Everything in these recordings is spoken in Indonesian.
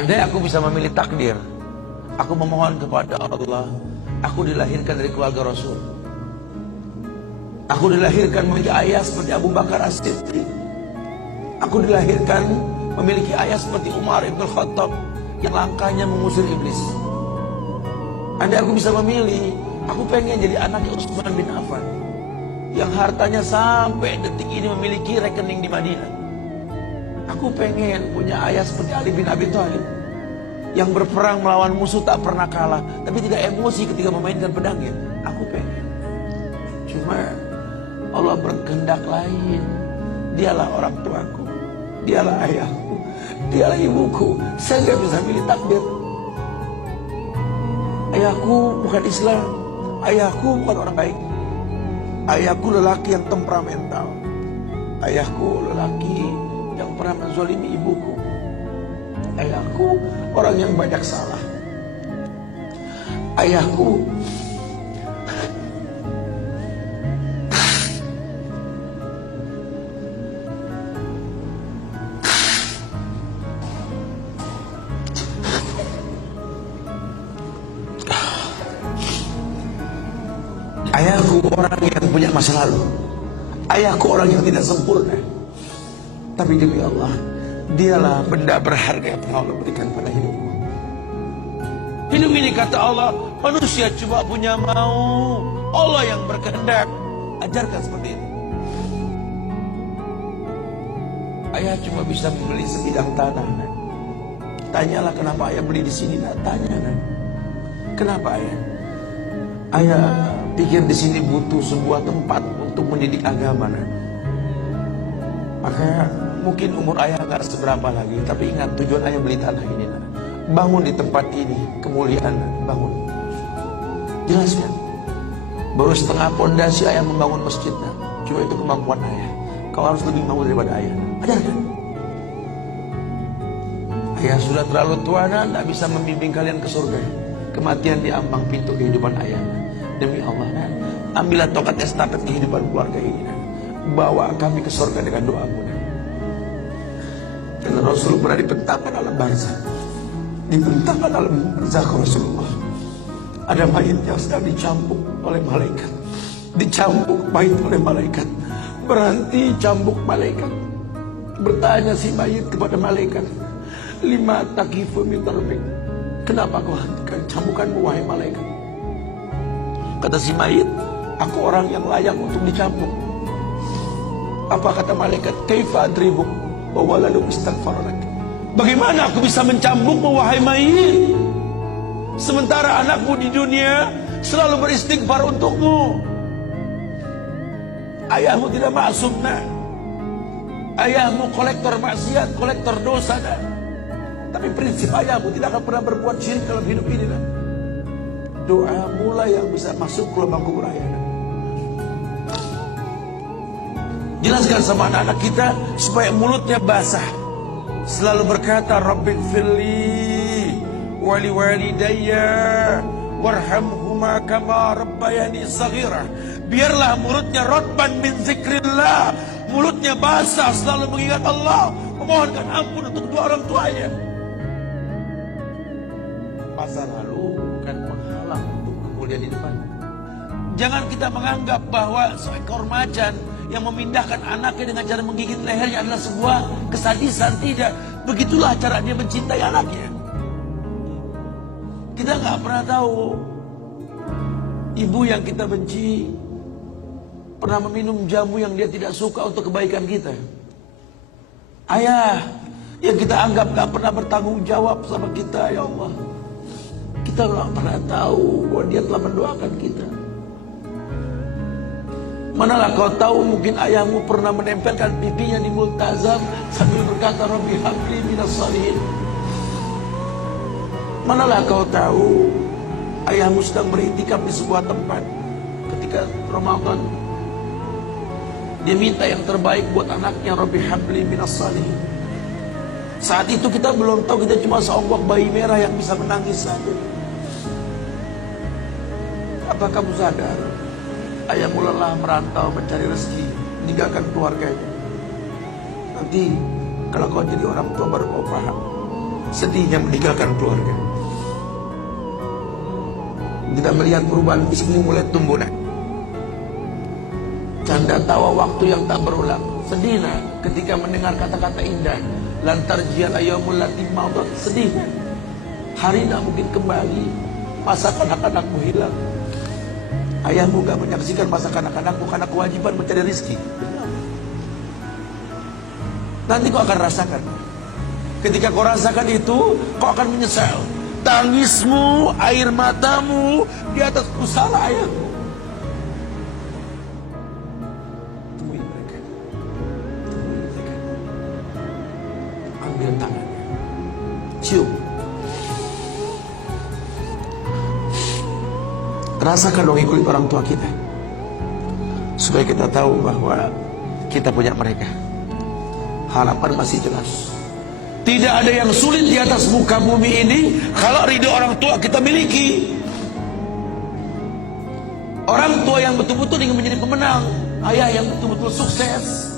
Andai aku bisa memilih takdir, aku memohon kepada Allah, aku dilahirkan dari keluarga Rasul. Aku dilahirkan memiliki ayah seperti Abu Bakar As-Siddiq. Aku dilahirkan memiliki ayah seperti Umar Ibn Khattab yang langkahnya mengusir iblis. Andai aku bisa memilih, aku pengen jadi anaknya Utsman bin Affan yang hartanya sampai detik ini memiliki rekening di Madinah. Aku pengen punya ayah seperti Ali bin Abi Thalib yang berperang melawan musuh tak pernah kalah, tapi tidak emosi ketika memainkan pedangnya. Aku pengen. Cuma Allah berkehendak lain. Dialah orang tuaku, dialah ayahku, dialah ibuku. Saya nggak bisa milih takdir. Ayahku bukan Islam, ayahku bukan orang baik. Ayahku lelaki yang temperamental. Ayahku lelaki yang pernah menzalimi ibuku. Ayahku orang yang banyak salah. Ayahku Ayahku orang yang punya masa lalu. Ayahku orang yang tidak sempurna. Tapi demi Allah, dialah benda berharga yang pernah Allah berikan pada hidupku. Hidup ini kata Allah, manusia cuma punya mau, Allah yang berkehendak. Ajarkan seperti itu. Ayah cuma bisa membeli sebidang tanah. Tanyalah kenapa ayah beli di sini. Tanya. Kenapa ayah? Ayah pikir di sini butuh sebuah tempat untuk mendidik agama. Maka mungkin umur ayah nggak seberapa lagi, tapi ingat tujuan ayah beli tanah ini. Bangun di tempat ini, kemuliaan, bangun. Jelaskan. Baru setengah pondasi ayah membangun masjid. Cuma itu kemampuan ayah. Kau harus lebih mampu daripada ayah. Ajarkan. Ayah sudah terlalu tua, tidak bisa membimbing kalian ke surga. Kematian di ambang pintu kehidupan ayah. Demi Allah, ambillah tongkat estafet kehidupan keluarga ini. Bawa kami ke surga dengan doamu. Karena Rasul pernah dibentangkan alam barzah. Dibentangkan alam barzah Rasulullah. Ada mayit yang sedang dicambuk oleh malaikat. Dicambuk mayit oleh malaikat. Berhenti cambuk malaikat. Bertanya si mayit kepada malaikat, lima takifu min darbik. Kenapa kau hentikan cambukanmu wahai malaikat? Kata si mayit, aku orang yang layak untuk dicambuk. Apa kata malaikat? Kaifa adribuk wa waladu istaghfar lak. Bagaimana aku bisa mencambukmu wahai mayit, sementara anakmu di dunia selalu beristighfar untukmu? Ayahmu tidak maksum, ayahmu kolektor maksiat, kolektor dosa, tapi prinsip ayahmu tidak akan pernah berbuat syirik dalam hidup ini. Doa mulai yang bisa masuk ke lubang kubur ayah. Jelaskan sama anak-anak kita supaya mulutnya basah, selalu berkata Rabbighfirli wali walidayya warhamhuma kama rabbayani shaghira. Biarlah mulutnya rotban min zikrillah, mulutnya basah selalu mengingat Allah, memohonkan ampun untuk dua orang tuanya. Masa lalu bukan penghalang untuk kemuliaan di depan. Jangan kita menganggap bahwa seekor macan yang memindahkan anaknya dengan cara menggigit lehernya adalah sebuah kesadisan. Tidak. Begitulah cara dia mencintai anaknya. Kita nggak pernah tahu ibu yang kita benci pernah meminum jamu yang dia tidak suka untuk kebaikan kita. Ayah yang kita anggap gak pernah bertanggung jawab sama kita, ya Allah. Kita gak pernah tahu bahwa dia telah mendoakan kita. Manalah kau tahu mungkin ayahmu pernah menempelkan pipinya di multazam sambil berkata Rabbi habli minas shalihin. Manalah kau tahu ayahmu sedang beriktikaf di sebuah tempat ketika Ramadan. Dia minta yang terbaik buat anaknya, Rabbi habli minas shalihin. Saat itu kita belum tahu, kita cuma seonggok bayi merah yang bisa menangis saja. Apa kamu sadar? Ayahmu lelah merantau mencari rezeki, meninggalkan keluarganya. Nanti kalau kau jadi orang tua baru kau paham sedihnya meninggalkan keluarga. Tidak melihat perubahan fisikmu mulai tumbuh nak. Canda tawa waktu yang tak berulang. Sedih nak ketika mendengar kata-kata indah. Lantar jial ayyamul lati maudat. Sedih nak. Hari tak mungkin kembali. Masa kanak-kanakmu hilang. Ayahmu gak menyaksikan masa kanak-kanakmu karena kewajiban mencari rezeki. Nanti kau akan rasakan. Ketika kau rasakan itu, kau akan menyesal. Tangismu, air matamu di atas usaha ayahmu. Temui mereka. Temui mereka. Ambil tangannya. Cium. Rasakan dong kulit orang tua kita. Supaya kita tahu bahwa kita punya mereka. Harapan masih jelas. Tidak ada yang sulit di atas muka bumi ini kalau ridho orang tua kita miliki. Orang tua yang betul-betul ingin menjadi pemenang, ayah yang betul-betul sukses,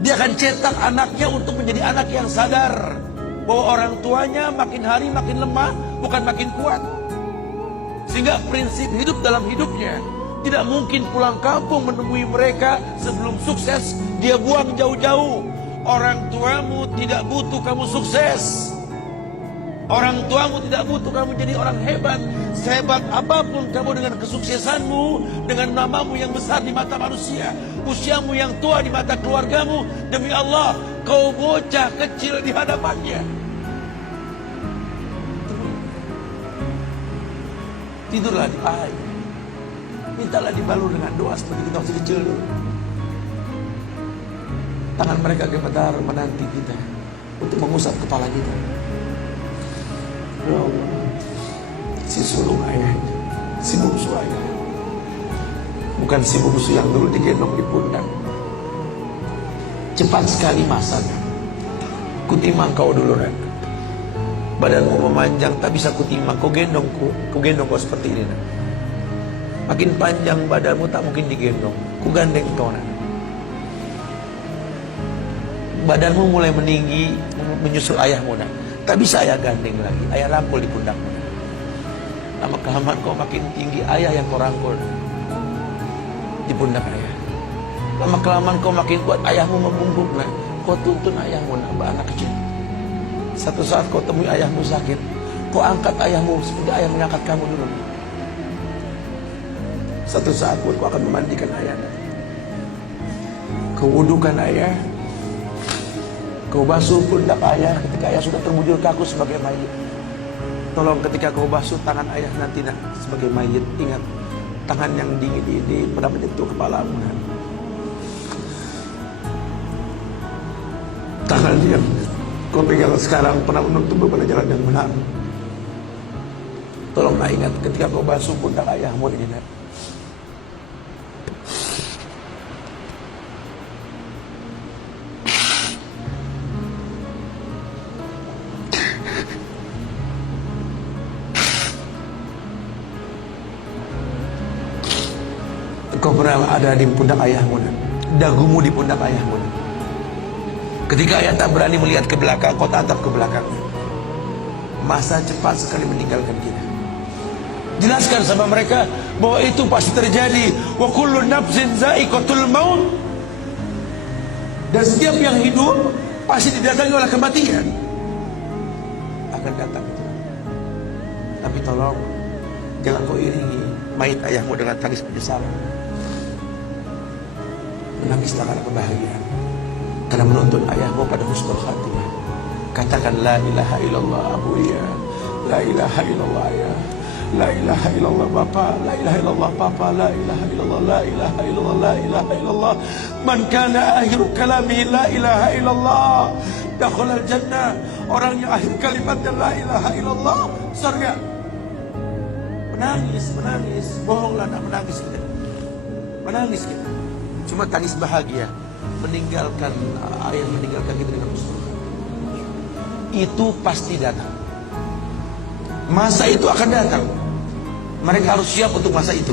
dia akan cetak anaknya untuk menjadi anak yang sadar bahwa orang tuanya makin hari makin lemah, bukan makin kuat. Sehingga prinsip hidup dalam hidupnya tidak mungkin pulang kampung menemui mereka sebelum sukses, dia buang jauh-jauh. Orang tuamu tidak butuh kamu sukses. Orang tuamu tidak butuh kamu jadi orang hebat. Sehebat apapun kamu dengan kesuksesanmu, dengan namamu yang besar di mata manusia, usiamu yang tua di mata keluargamu, demi Allah, kau bocah kecil di hadapannya. Tidurlah di air. Mintalah dibalur dengan doa seperti kita masih kecil dulu. Tangan mereka gemetar menanti kita untuk mengusap kepala kita. Ya Allah, si sulung ayah, si bungsu ayah, bukan si bungsu yang dulu digendong di pundak. Cepat sekali masanya. Kutimang kau dulu Ren. Badanmu memanjang tak bisa kutimang. Kau gendong kau seperti ini nak. Makin panjang badanmu tak mungkin digendong. Ku gandeng kau nak. Badanmu mulai meninggi menyusul ayahmu nak. Tak bisa ayah gandeng lagi. Ayah rangkul di pundakmu. Lama kelamaan kau makin tinggi, ayah yang kau rangkul di pundak ayah. Lama kelamaan kau makin kuat, ayahmu membungkuk nak. Kau tuntun ayahmu nak, anak kecil. Satu saat kau temui ayahmu sakit, kau angkat ayahmu seperti ayah mengangkat kamu dulu. Satu saat pun kau akan memandikan ayah. Kau wudukan ayah. Kau basuh pundak ayah ketika ayah sudah terbujur kaku sebagai mayit. Tolong ketika kau basuh tangan ayah nanti nak sebagai mayit, ingat tangan yang dingin ini pernah menyentuh kepalamu. Tangan yang kau pegang sekarang pernah menuntun pada jalan yang benar. Tolong nak ingat ketika kau basuh pundak ayahmu ini nak. Kau pernah ada di pundak ayahmu, dagumu di pundak ayahmu. Ketika ayah tak berani melihat ke belakang, kau tatap ke belakang. Masa cepat sekali meninggalkan kita. Jelaskan sama mereka bahwa itu pasti terjadi. Wa kullu nafsin za'iqatul maut. Dan setiap yang hidup pasti didatangi oleh kematian. Akan datang. Tapi tolong jangan kau iringi mayit ayahmu dengan tangis penyesalan. Menangislah karena kebahagiaan, karena menuntun ayahmu pada husnul khatimah. Katakan la ilaha illallah abuya, la ilaha illallah ayah, la ilaha illallah bapa, la ilaha illallah papa, la ilaha illallah, la ilaha illallah, la ilaha illallah. Man kana akhiru kalami la ilaha illallah dakhalal jannah. Orang yang akhir kalimatnya la ilaha illallah surga. Menangis, bohonglah nak menangis kita. Menangis kita. Cuma tangis bahagia, meninggalkan ayah, meninggalkan kita dengan husnul. Itu pasti datang. Masa itu akan datang. Mereka harus siap untuk masa itu.